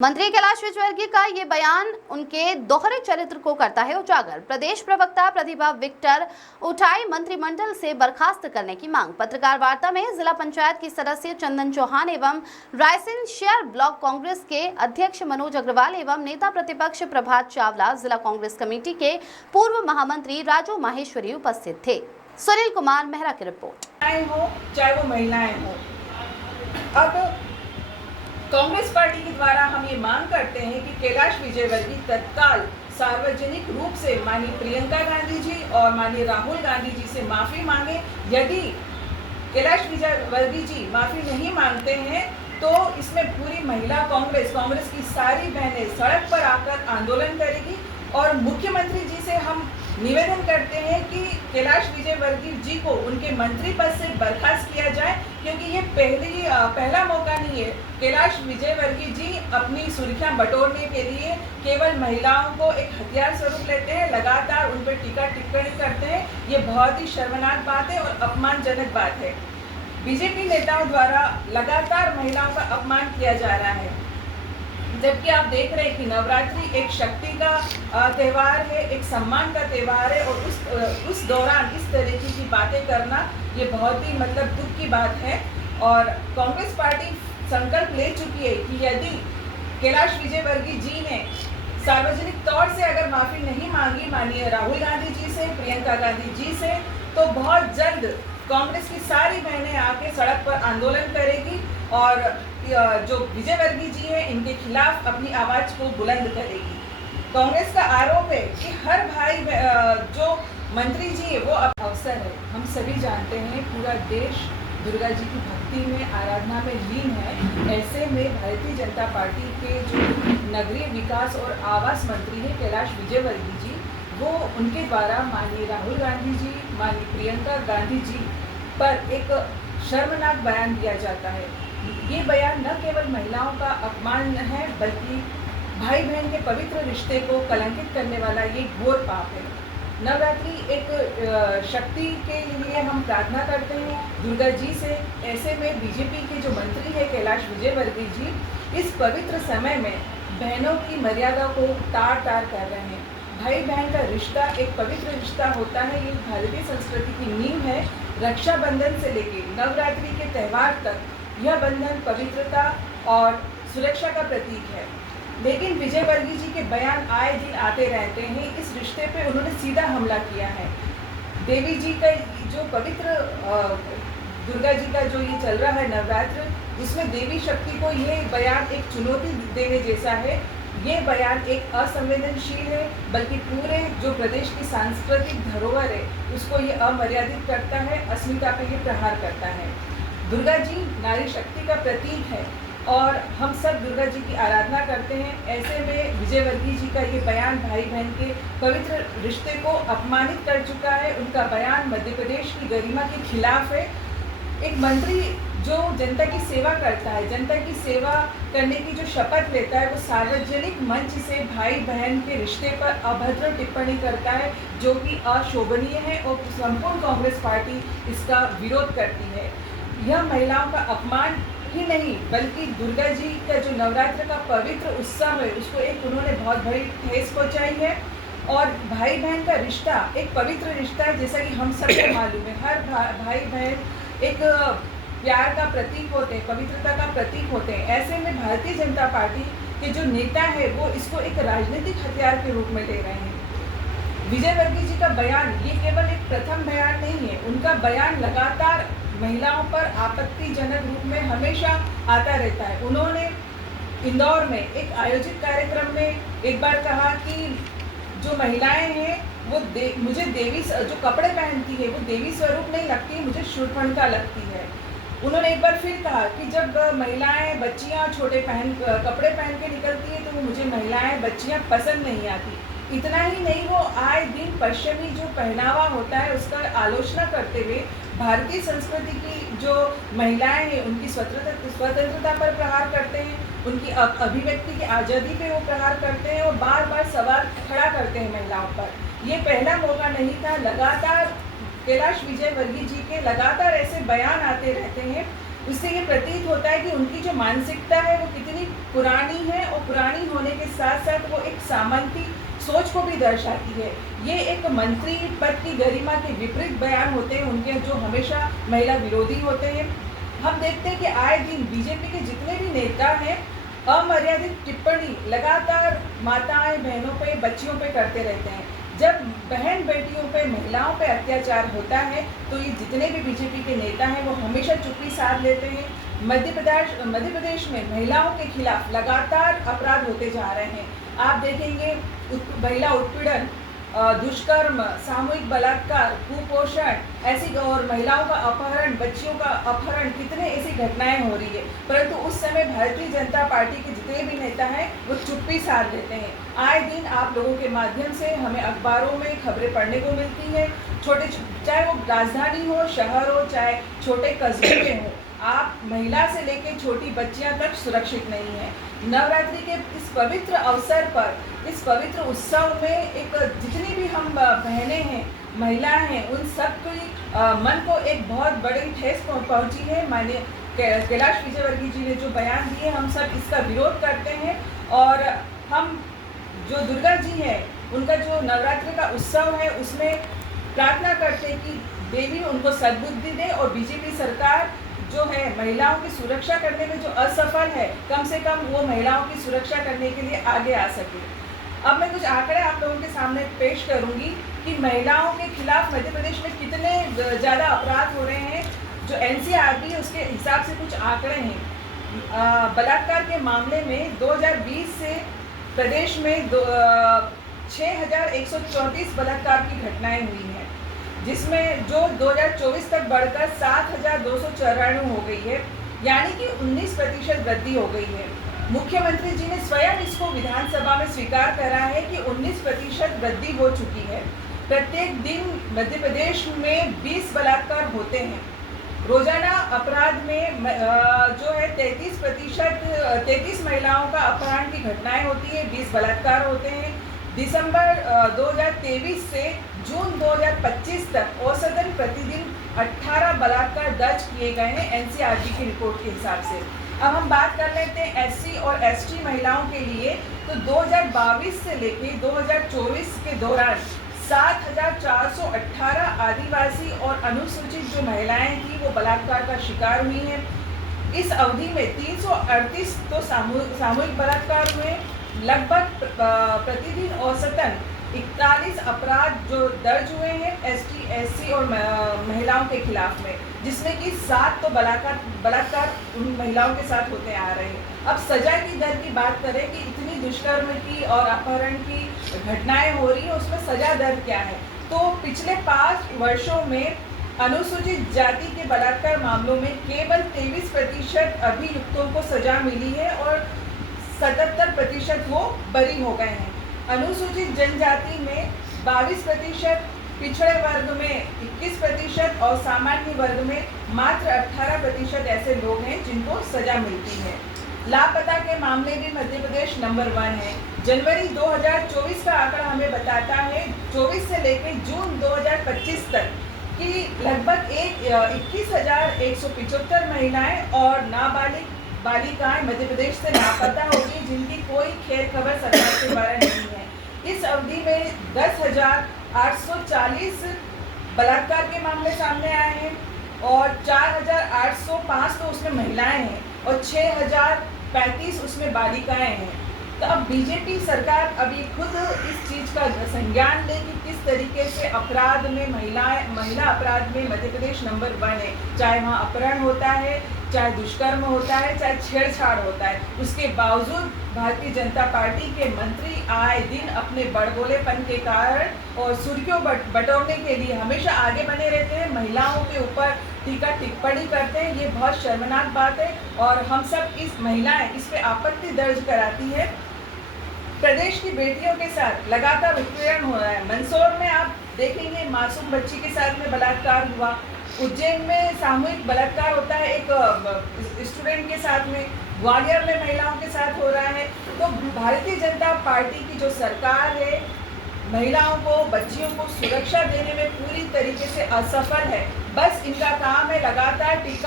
मंत्री कैलाश विजयवर्गीय का ये बयान उनके दोहरे चरित्र को करता है उजागर। प्रदेश प्रवक्ता प्रतिभा विक्टर उठाई मंत्रिमंडल से बर्खास्त करने की मांग। पत्रकार वार्ता में जिला पंचायत की सदस्य चंदन चौहान एवं रायसेन शहर ब्लॉक कांग्रेस के अध्यक्ष मनोज अग्रवाल एवं नेता प्रतिपक्ष प्रभात चावला, जिला कांग्रेस कमेटी के पूर्व महामंत्री राजू माहेश्वरी उपस्थित थे। सुनील कुमार मेहरा की रिपोर्ट। चाहे वो महिलाएं हो, अब कांग्रेस पार्टी के द्वारा हम ये मांग करते हैं कि कैलाश विजयवर्गीय तत्काल सार्वजनिक रूप से माननीय प्रियंका गांधी जी और माननीय राहुल गांधी जी से माफी मांगे। यदि कैलाश विजयवर्गीय जी माफी नहीं मांगते हैं तो इसमें पूरी महिला कांग्रेस की सारी बहनें सड़क पर आकर आंदोलन करेगी। और मुख्यमंत्री जी से हम निवेदन करते हैं कि कैलाश विजयवर्गीय जी को उनके मंत्री पद से बर्खास्त किया जाए, क्योंकि ये पहला मौका नहीं है। कैलाश विजयवर्गीय जी अपनी सुर्खियां बटोरने के लिए केवल महिलाओं को एक हथियार स्वरूप लेते हैं, लगातार उन पर टीका टिप्पणी करते हैं। ये बहुत ही शर्मनाक बात है और अपमानजनक बात है। बीजेपी नेताओं द्वारा लगातार महिलाओं का अपमान किया जा रहा है, जबकि आप देख रहे हैं कि नवरात्रि एक शक्ति का त्यौहार है, एक सम्मान का त्यौहार है, और उस दौरान इस तरीके की बातें करना ये बहुत ही दुख की बात है। और कांग्रेस पार्टी संकल्प ले चुकी है कि यदि कैलाश विजयवर्गीय जी ने सार्वजनिक तौर से अगर माफी नहीं मांगी माननीय राहुल गांधी जी से, प्रियंका गांधी जी से, तो बहुत जल्द कांग्रेस की सारी बहनें आके सड़क पर आंदोलन करेगी और जो विजयवर्गीय जी है इनके खिलाफ अपनी आवाज को बुलंद करेगी। कांग्रेस का आरोप है कि हर भाई जो मंत्री जी है वो अवसर है। हम सभी जानते हैं पूरा देश दुर्गा जी की भक्ति में, आराधना में लीन है। ऐसे में भारतीय जनता पार्टी के जो नगरीय विकास और आवास मंत्री है कैलाश विजयवर्गीय जी, वो उनके द्वारा माननीय राहुल गांधी जी, माननीय प्रियंका गांधी जी पर एक शर्मनाक बयान दिया जाता है। ये बयान न केवल महिलाओं का अपमान है, बल्कि भाई बहन के पवित्र रिश्ते को कलंकित करने वाला ये घोर पाप है। नवरात्रि एक शक्ति के लिए हम प्रार्थना करते हैं दुर्गा जी से। ऐसे में बीजेपी के जो मंत्री है कैलाश विजयवर्गीय जी इस पवित्र समय में बहनों की मर्यादा को तार तार कर रहे हैं। भाई बहन का रिश्ता एक पवित्र रिश्ता होता है, ये भारतीय संस्कृति की नींव है। रक्षाबंधन से लेकर नवरात्रि के त्यौहार तक यह बंधन पवित्रता और सुरक्षा का प्रतीक है। लेकिन विजयवर्गीय जी के बयान आए दिन आते रहते हैं। इस रिश्ते पे उन्होंने सीधा हमला किया है। देवी जी का जो पवित्र दुर्गा जी का जो ये चल रहा है नवरात्र, उसमें देवी शक्ति को ये बयान एक चुनौती देने जैसा है। ये बयान एक असंवेदनशील है, बल्कि पूरे जो प्रदेश की सांस्कृतिक धरोहर है उसको ये अमर्यादित करता है, अस्मिता पे ये प्रहार करता है। दुर्गा जी नारी शक्ति का प्रतीक है और हम सब दुर्गा जी की आराधना करते हैं। ऐसे में विजयवर्गीय जी का ये बयान भाई बहन के पवित्र रिश्ते को अपमानित कर चुका है। उनका बयान मध्य प्रदेश की गरिमा के खिलाफ है। एक मंत्री जो जनता की सेवा करता है, जनता की सेवा करने की जो शपथ लेता है, वो सार्वजनिक मंच से भाई बहन के रिश्ते पर अभद्र टिप्पणी करता है, जो कि अशोभनीय है और संपूर्ण कांग्रेस पार्टी इसका विरोध करती है। यह महिलाओं का अपमान ही नहीं, बल्कि दुर्गा जी का जो नवरात्र का पवित्र उत्सव है उसको एक उन्होंने बहुत बड़ी ठेस पहुंचाई है। और भाई बहन का रिश्ता एक पवित्र रिश्ता है, जैसा कि हम सबको मालूम है। हर भाई बहन एक प्यार का प्रतीक होते हैं, पवित्रता का प्रतीक होते हैं। ऐसे में भारतीय जनता पार्टी के जो नेता है वो इसको एक राजनीतिक हथियार के रूप में ले रहे हैं। विजयवर्गीय जी का बयान ये केवल एक प्रथम बयान नहीं है, उनका बयान लगातार महिलाओं पर आपत्तिजनक रूप में हमेशा आता रहता है। उन्होंने इंदौर में एक आयोजित कार्यक्रम में एक बार कहा कि जो महिलाएं हैं वो मुझे देवी जो कपड़े पहनती है वो देवी स्वरूप नहीं लगती, मुझे शूर्पणखा लगती है। उन्होंने एक बार फिर कहा कि जब महिलाएं बच्चियां छोटे कपड़े पहन के निकलती है तो वो मुझे महिलाएं बच्चियां पसंद नहीं आती। इतना ही नहीं, वो आए दिन पश्चिमी जो पहनावा होता है उसका आलोचना करते हुए भारतीय संस्कृति की जो महिलाएं हैं उनकी स्वतंत्रता पर प्रहार करते हैं, उनकी अभिव्यक्ति की आज़ादी पे वो प्रहार करते हैं और बार बार सवाल खड़ा करते हैं महिलाओं पर। ये पहला मौका नहीं था। लगातार कैलाश विजयवर्गीय जी के लगातार ऐसे बयान आते रहते हैं उससे ये प्रतीत होता है कि उनकी जो मानसिकता है वो कितनी पुरानी है, और पुरानी होने के साथ साथ वो एक सामंती सोच को भी दर्शाती है। ये एक मंत्री पद की गरिमा के विपरीत बयान होते हैं उनके, जो हमेशा महिला विरोधी होते हैं। हम देखते हैं कि आए दिन बीजेपी के जितने भी नेता हैं अमर्यादित टिप्पणी लगातार माताएं बहनों पे, बच्चियों पे करते रहते हैं। जब बहन बेटियों पे, महिलाओं पे अत्याचार होता है तो ये जितने भी बीजेपी के नेता हैं वो हमेशा चुप्पी साध लेते हैं। मध्य प्रदेश में महिलाओं के खिलाफ लगातार अपराध होते जा रहे हैं। आप देखेंगे महिला उत्पीड़न, दुष्कर्म, सामूहिक बलात्कार, कुपोषण, ऐसी और महिलाओं का अपहरण, बच्चियों का अपहरण, कितने ऐसी घटनाएं हो रही है। परंतु उस समय भारतीय जनता पार्टी के जितने भी नेता हैं वो चुप्पी साध लेते हैं। आए दिन आप लोगों के माध्यम से हमें अखबारों में खबरें पढ़ने को मिलती हैं, छोटे, चाहे वो राजधानी हो, शहर हो, चाहे छोटे कस्बे में हो, आप महिला से लेकर छोटी बच्चियां तक सुरक्षित नहीं है। नवरात्रि के इस पवित्र अवसर पर, इस पवित्र उत्सव में एक जितनी भी हम बहनें हैं, महिलाएं हैं, उन सब की मन को एक बहुत बड़ी ठेस पहुंची है। माननीय कैलाश विजयवर्गीय जी ने जो बयान दिए, हम सब इसका विरोध करते हैं। और हम जो दुर्गा जी है, उनका जो नवरात्रि का उत्सव है, उसमें प्रार्थना करते हैं कि देवी उनको सद्बुद्धि दे, और बीजेपी सरकार जो है महिलाओं की सुरक्षा करने में जो असफल है, कम से कम वो महिलाओं की सुरक्षा करने के लिए आगे आ सके। अब मैं कुछ आंकड़े आप लोगों के सामने पेश करूंगी कि महिलाओं के खिलाफ मध्य प्रदेश में कितने ज़्यादा अपराध हो रहे हैं। जो NCRB है उसके हिसाब से कुछ आंकड़े हैं। बलात्कार के मामले में 2020 से प्रदेश में 6134 बलात्कार की घटनाएं हुई हैं, जिसमें जो 2024 तक बढ़कर 7294 हो गई है, यानी कि 19% वृद्धि हो गई है। मुख्यमंत्री जी ने स्वयं इसको विधानसभा में स्वीकार करा है कि 19% वृद्धि हो चुकी है। प्रत्येक दिन मध्य प्रदेश में 20 बलात्कार होते हैं। रोजाना अपराध में जो है 33 महिलाओं का अपहरण की घटनाएं होती है, 20 बलात्कार होते हैं। दिसंबर 2023 से जून 2025 तक औसतन प्रतिदिन 18 बलात्कार दर्ज किए गए हैं NCRB की रिपोर्ट के हिसाब से। अब हम बात कर लेते हैं SC और ST महिलाओं के लिए। तो 2022 से लेके 2024 के दौरान 7418 आदिवासी और अनुसूचित जो महिलाएं थी वो बलात्कार का शिकार हुई हैं। इस अवधि में 338 तो सामूहिक बलात्कार हुए। लगभग प्रतिदिन औसतन 41 अपराध जो दर्ज हुए हैं ST, SC और महिलाओं के खिलाफ में, जिसमें कि 7 तो बलात्कार उन महिलाओं के साथ होते आ रहे हैं। अब सजा की दर की बात करें कि इतनी दुष्कर्म की और अपहरण की घटनाएं हो रही है, उसमें सजा दर क्या है। तो पिछले 5 वर्षों में अनुसूचित जाति के बलात्कार मामलों में केवल 23% अभियुक्तों को सजा मिली है और 77% वो बरी हो गए हैं। अनुसूचित जनजाति में 22%, पिछड़े वर्ग में 21% और सामान्य वर्ग में मात्र 18% ऐसे लोग हैं जिनको सजा मिलती है। लापता के मामले भी मध्य प्रदेश नंबर 1 है। जनवरी 2024 का आंकड़ा हमें बताता है 24 से लेकर जून 2025 तक कि लगभग 21,175 महिलाएं और नाबालिग बालिकाएं मध्य प्रदेश से लापता हो गई, जिनकी कोई खैर खबर सरकार के द्वारा नहीं है। इस अवधि में 10,840 बलात्कार के मामले सामने आए हैं और 4,805 तो उसमें महिलाएं हैं और 6,035 उसमें बालिकाएं हैं। तो अब बीजेपी सरकार अभी खुद इस चीज़ का संज्ञान ले कि किस तरीके से अपराध में महिला अपराध में मध्य प्रदेश नंबर 1 है। चाहे वहाँ अपहरण होता है, चाहे दुष्कर्म होता है, चाहे छेड़छाड़ होता है, उसके बावजूद भारतीय जनता पार्टी के मंत्री आए दिन अपने बड़बोलेपन के कारण और सुर्खियों बटोरने के लिए हमेशा आगे बने रहते हैं, महिलाओं के ऊपर टीका टिप्पणी करते हैं। ये बहुत शर्मनाक बात है और हम सब इस महिलाएं इस पे आपत्ति दर्ज कराती है। प्रदेश की बेटियों के साथ लगातार उत्पीड़न हो रहा है। मंदसौर में आप देखेंगे मासूम बच्ची के साथ में बलात्कार हुआ। उज्जैन में सामूहिक बलात्कार होता है एक स्टूडेंट के साथ में। ग्वालियर में महिलाओं के साथ हो रहा है। तो भारतीय जनता पार्टी की जो सरकार है महिलाओं को, बच्चियों को सुरक्षा देने में पूरी तरीके से असफल है। बस इनका काम है लगातार टीका